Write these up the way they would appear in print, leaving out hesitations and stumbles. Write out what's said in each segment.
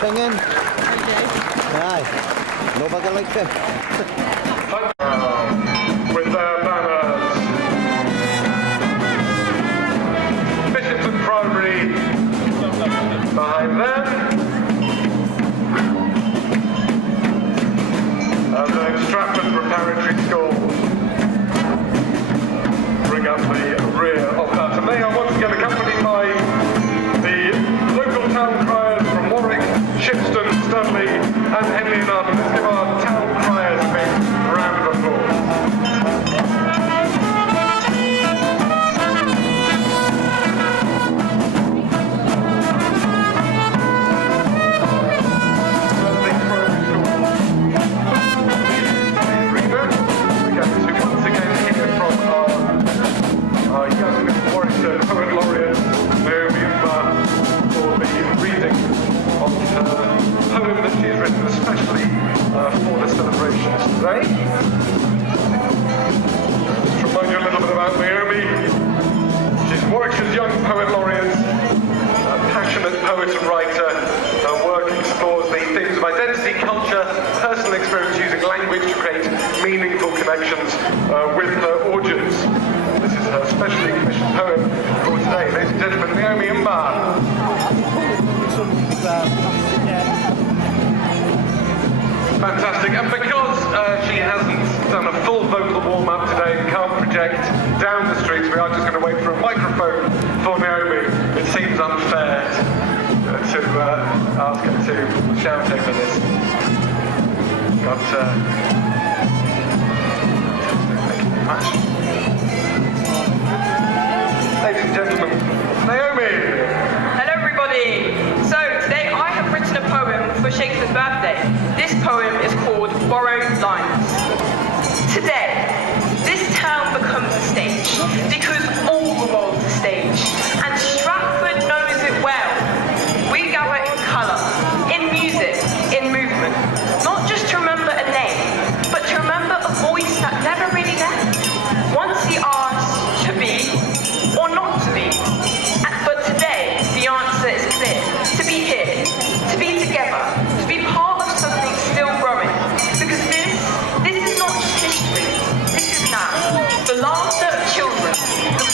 Singing? Aye. Nobody likes him. With their banners. Bishops and Primary behind them. And then Stratford Preparatory School bring up the rear of that. And they are once again accompanied by the local town criers from Warwick, Shipston, Studley and Henley and Arden. Let's give our town criers a big round of applause. Poet laureate Naomi for the reading of her poem that she's written especially for the celebrations today. Just to remind you a little bit about Naomi. She's Warwickshire's young poet laureate, a passionate poet and writer. Her work explores the themes of identity, culture, personal experience using language to create meaningful connections with her audience. This is her specially commissioned poem for today. Ladies and gentlemen, Naomi Mba. Fantastic. And because she hasn't done a full vocal warm-up today and can't project down the streets, we are just going to wait for a microphone for Naomi. It seems unfair to ask her to shout over this. But thank you very much. Ladies and gentlemen, Naomi! Hello everybody! So today I have written a poem for Shakespeare's birthday. This poem is called Borrowed Lines. Today, this town becomes a stage because all the world's a stage and Stratford knows it well. We gather in colour, in music, in movement, not just to remember a name, but to remember a voice that never really left. Once he asked to be or not to be. But today, the answer is clear. To be here, to be together, to be part of something still growing. Because this is not just history, this is now. The laughter of children, the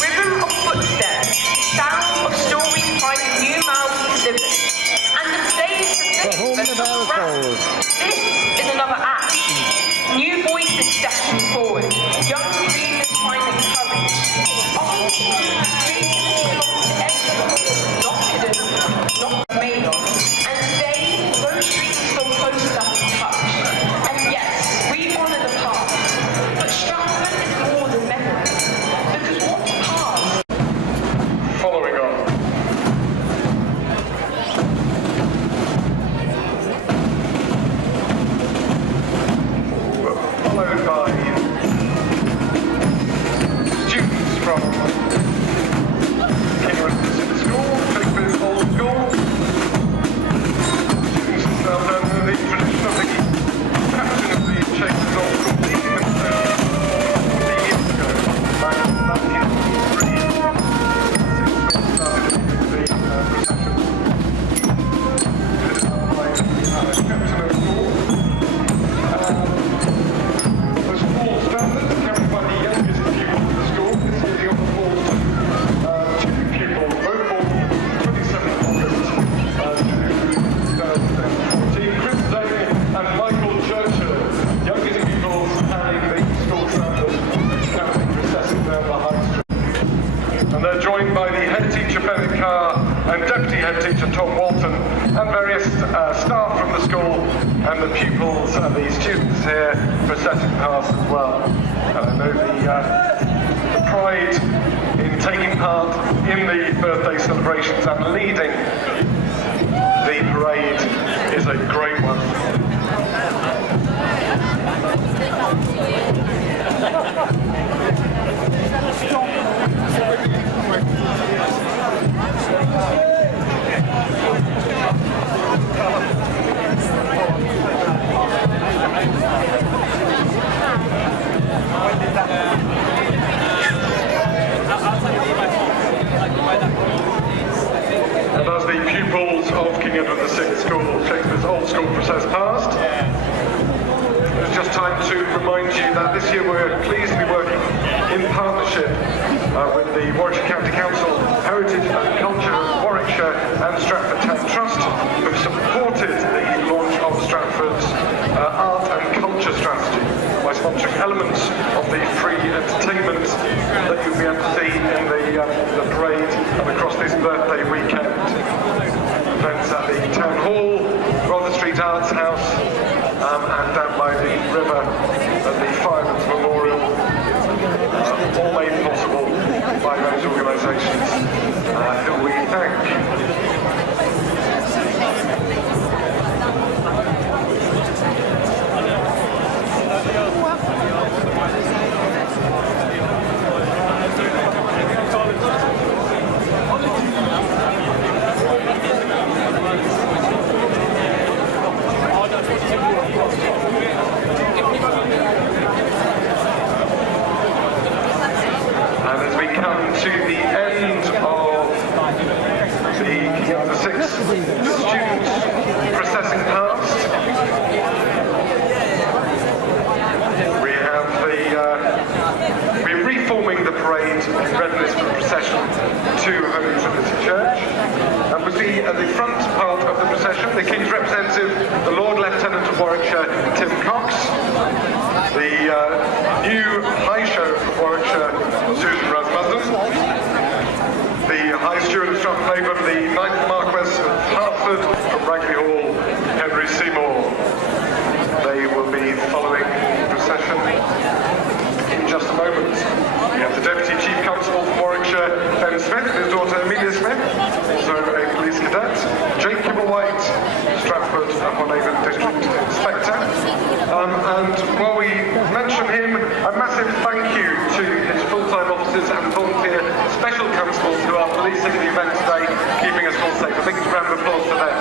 the students here processing past as well. And I know the pride in taking part in the birthday celebrations and leading the parade is a great one. And as the pupils of King Edward VI School, Shakespeare's old school, process past, it's just time to remind you that this year we're pleased to be working in partnership with the Warwickshire County Council, Heritage and Culture of Warwickshire and Stratford Town Trust, who've supported the launch of Stratford's art and culture strategy by sponsoring elements of the free entertainment that you'll be able to see in the parade and across this birthday weekend. Events at the Town Hall, Rother Street Arts House, and down by the river at the Firemen's Memorial, all made possible by those organisations who we thank. To the end of the six students processing past, we're reforming the parade in readiness for the procession to Holy Trinity Church. And we see at the front part of the procession the King's representative, the Lord Lieutenant of Warwickshire, Tim Cox, the new High Sheriff of Warwickshire, Susan Rasmussen, the High Steward of Stratford, the Ninth Marquess of Hertford from Ragley Hall, Henry Seymour. They will be following the procession in just a moment. We have the Deputy Chief Constable from Warwickshire, Ben Smith, and his daughter Amelia Smith, also a police cadet, Jake Kibblewhite, Stratford upon Avon District Inspector. And while we mention him, a massive thank you to his full-time officers and volunteer special constables who are policing the event today, keeping us all safe. A big round of applause for them.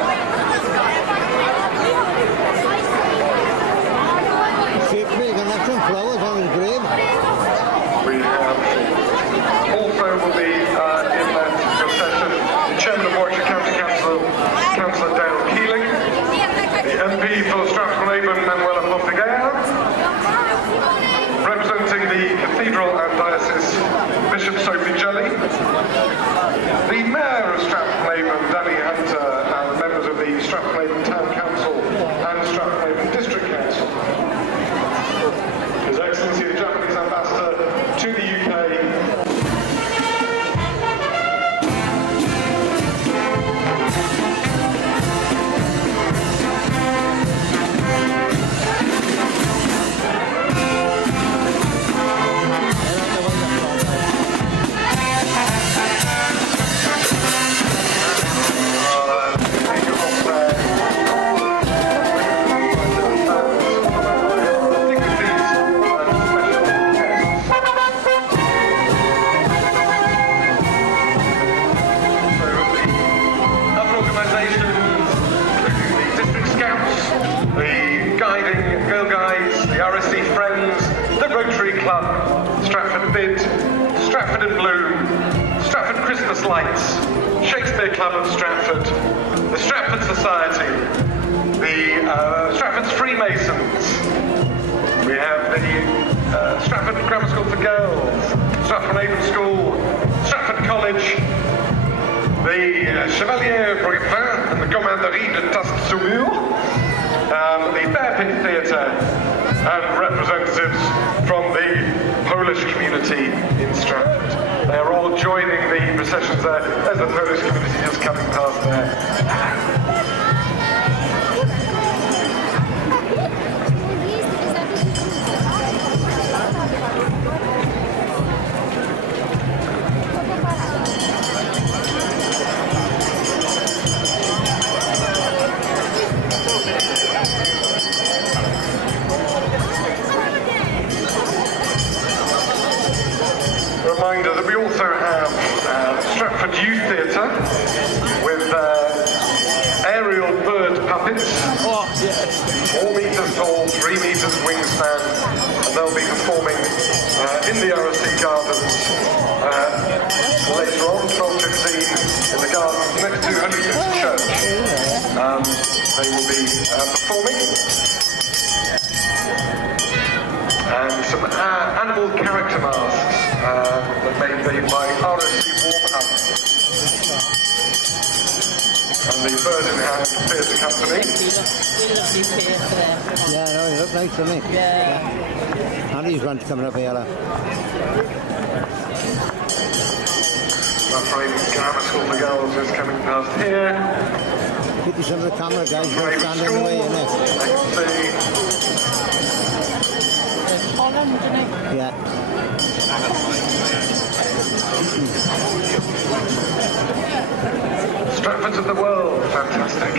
Shakespeare, you can have some flowers on his grave. We have also will be in that procession the Chairman of Warwickshire County Council, Councillor Dale Keeling, the MP for Stratford-on-Avon, Manuela Monfiguera, representing the Cathedral and Diocese, Bishop Sophie Jelly, the Mayor of Stratford-on-Avon, Danny Hunter, and members of the Stratford-on-Avon Town Council and Stratford-on-Avon District Council. His Excellency the Japanese Ambassador to the UK, Stratford Bid, Stratford in Bloom, Stratford Christmas Lights, Shakespeare Club of Stratford, the Stratford Society, the Stratford's Freemasons, we have the Stratford Grammar School for Girls, Stratford-on-Avon School, Stratford College, the Chevalier Brugin and the Commanderie de Taste-Saumur, the Bear Pit Theatre, and representatives from the Polish community in Stratford. They are all joining the processions there. There's a Polish community just coming past there. performing. And some animal character masks that made by RSC Warm-Up. And the Bird in Hand Theatre Company. Yeah, no, it looked nice to me. Yeah. And these ones coming up here. Stratford Grammar School for Girls is coming past here. Pity some of the camera guys don't stand in the way, innit? Holland, isn't it? Yeah. Stratfords of the world, fantastic.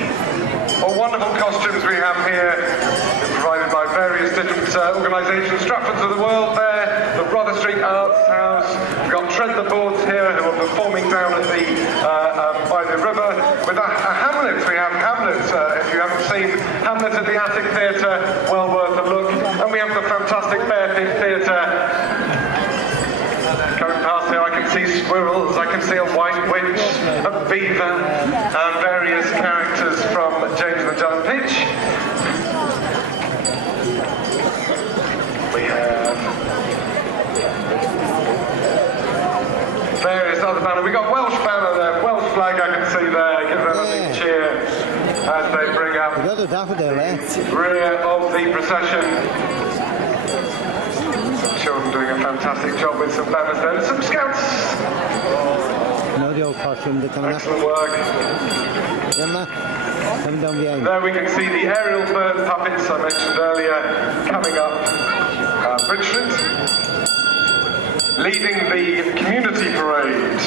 Well, wonderful costumes we have here, provided by various different organisations. Stratfords of the world there, the Brother Street Arts House. We've got Tread the Boards here who are performing down at the by the river. With a Hamlet, we have Hamlet. If you haven't seen Hamlet at the Attic Theatre, well worth a look. And we have the fantastic Bearpit Theatre. Coming past here, I can see squirrels, I can see a white witch, a beaver, and various characters from James and the Giant Peach. We have various other banners. We got Welsh banner there, Welsh flag I can see there. Give them a big cheer as they bring up We've got the daffodil there. rear of the procession. Children doing a fantastic job with some banners there. And some scouts. No, the old costume, they're coming up. Excellent work. Remember? Coming down behind. There we can see the aerial bird puppets I mentioned earlier coming up Bridge Street, leading the community parade.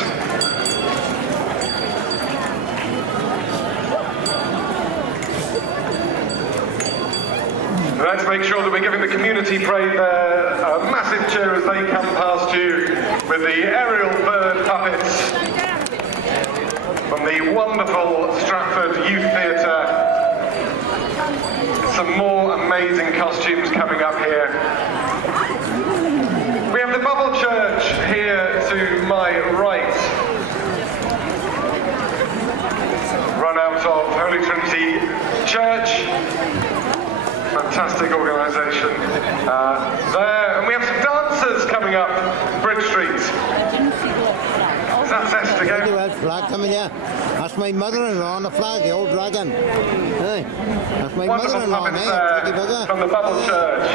Let's make sure that we're giving the community parade there a massive cheer as they come past you with the aerial bird puppets from the wonderful Stratford Youth Theatre. Some more amazing costumes coming up here. We have the Bubble Church here to my right. Run out of Holy Trinity Church. Fantastic organisation there. And we have some dancers coming up Bridge Street. Is that Zest The again? Welsh flag coming here. That's my mother-in-law on the flag, the old dragon. Hey, that's my Wonderful mother-in-law, puppets mate. Pretty there bugger. from the Bubble Church.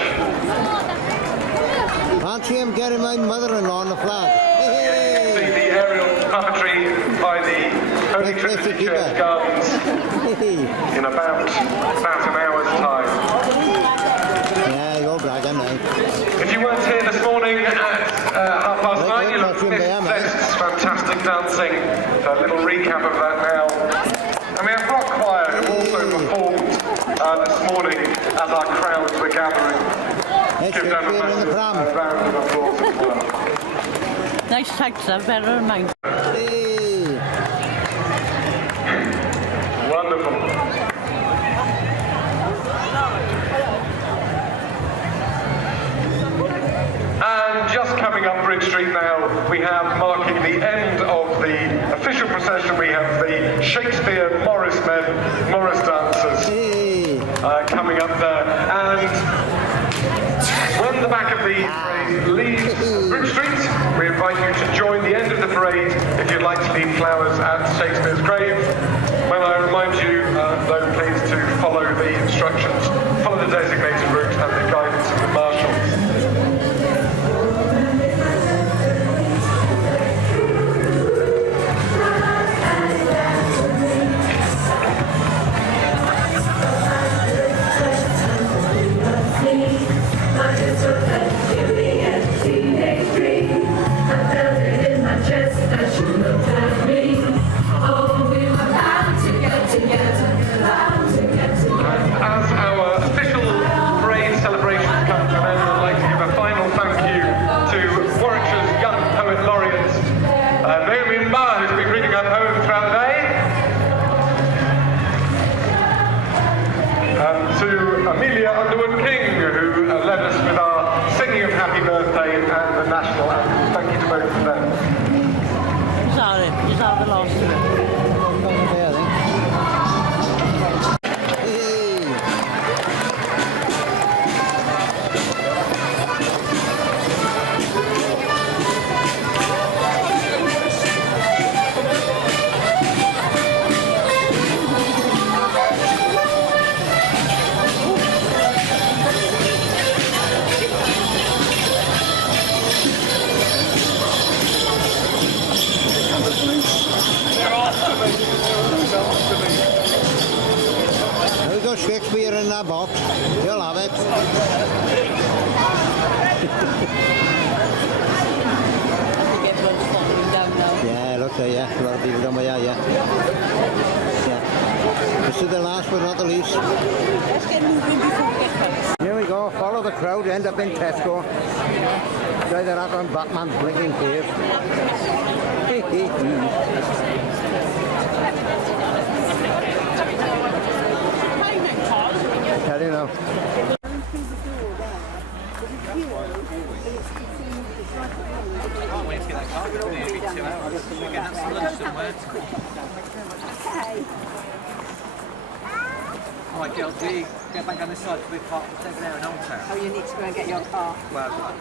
Can't see him getting my mother-in-law on the flag. Hey, See the aerial puppetry by the Holy Let's Trinity keep Church it. Gardens hey. in about an hour's time. Yeah, the old dragon, mate. If you weren't here this morning at 9:30, you'll have missed Zest's fantastic dancing. So a little recap of that now. And we have Rock Choir who also performed this morning as our crowds were gathering. Let's Give them a Shakespeare in the massive pram. round of applause as well. Nice text, better than mine. Hey. Wonderful. And just coming up Bridge Street now, we have marking the end of the official procession, we have the Shakespeare Morris dancers Hey. coming up there. And when the back of the parade leaves Bridge Street, we invite you to join the end of the parade if you'd like to leave flowers at Shakespeare's grave. When I remind you, though, please to follow the instructions, follow the designated route and the guidance of the marshals. As our official parade celebrations come to an end, I'd like to give a final thank you to Warwickshire's young poet laureate, Naomi Mbarr, who's been reading her poem throughout the day, and to Amelia Underwood King, who led us with our singing of Happy Birthday and the national anthem. Thank you to both of them. Is that it? Is that the last of it? Hey. box. You'll have it. Everyone's following down now. Yeah, looks like, yeah. A lot of people down by here, yeah. Yeah. This is the last but not the least. Let's get moving before we get close. Here we go. Follow the crowd. End up in Tesco. Try that out on Batman's blinking cave. Tell you now. Right, girls, we get back down this side because we're parked over there in Old Town. Oh, you need to go and get your car. Well,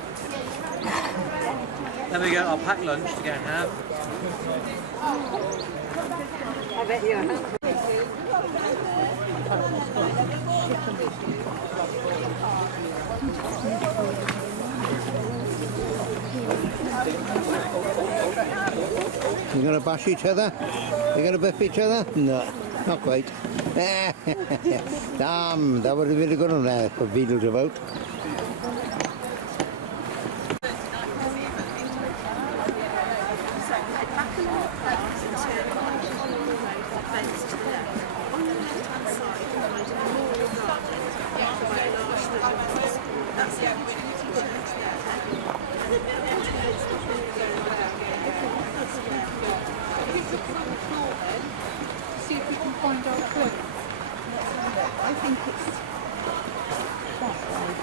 then we get our packed lunch to go and have. I bet you're hungry. You're going to bash each other? You're going to biff each other? No, not quite. Damn, that would have been a good one there for Beatles about. See if we can find our clue. I think it's that way.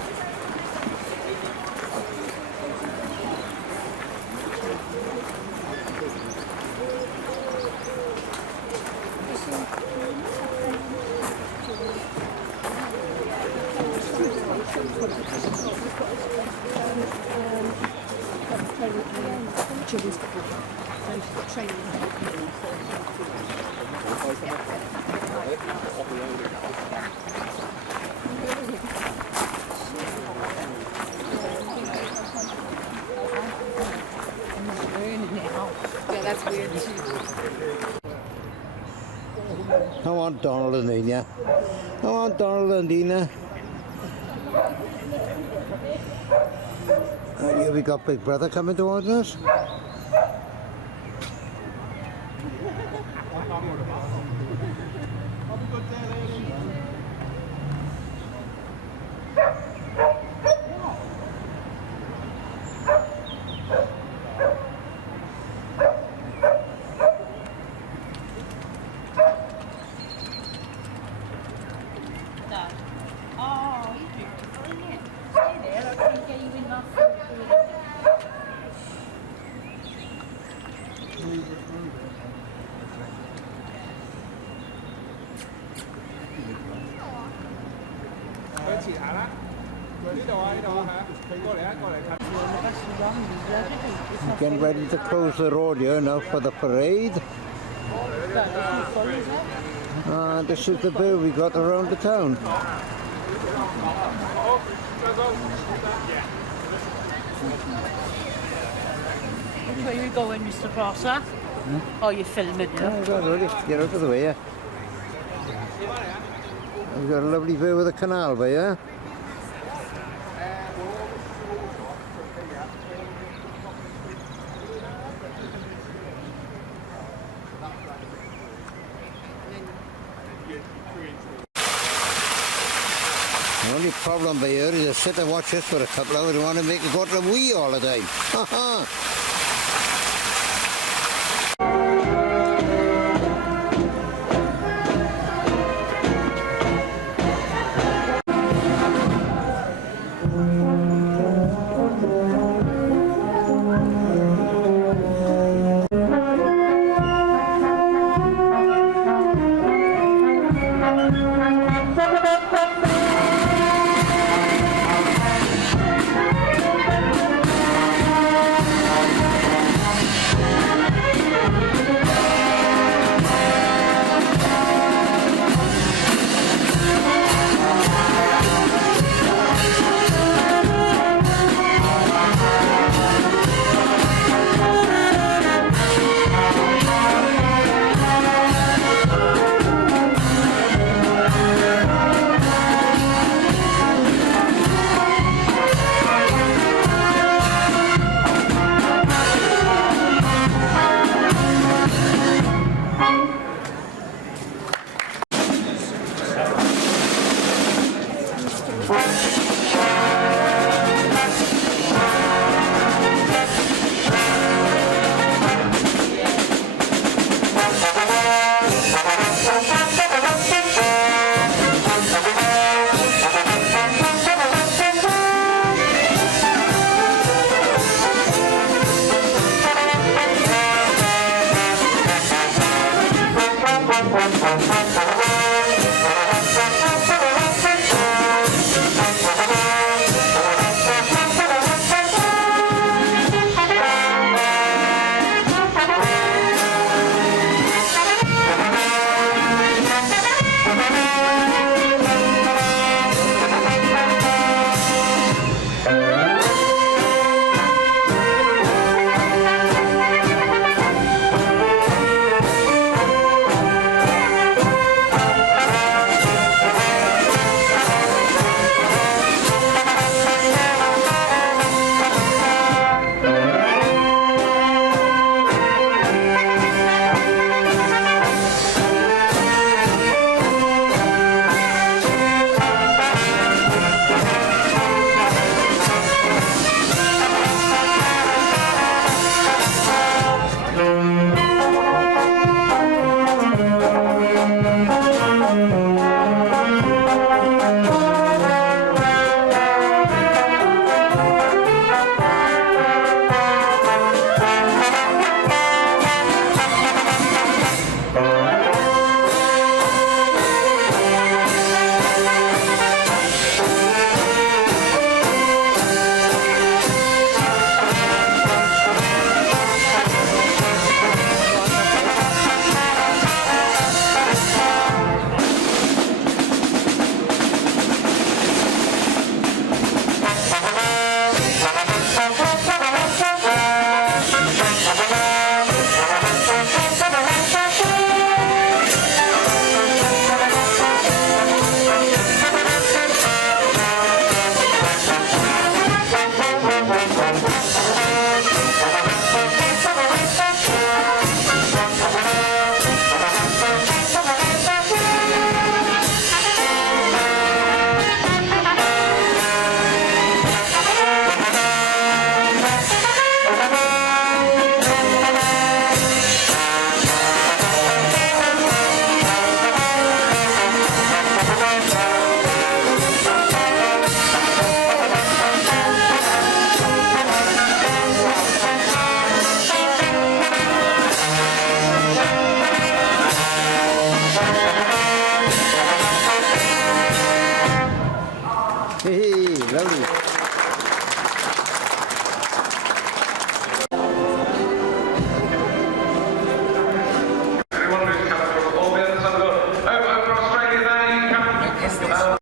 Children's football. Training. Yeah, that's weird. Come on, Donald and Nina. Come on, Donald and Nina. Here we got Big Brother coming towards us. Getting ready to close the road here now for the parade. This is the bill we got around the town. Which way are you going, Mr. Prosser? Oh, you're filming now. Yeah, got ready. Get out of the way, yeah. We've got a lovely view of the canal by here. The only problem by here is to sit and watch this for a couple of hours and want to make it go to the wee all the time.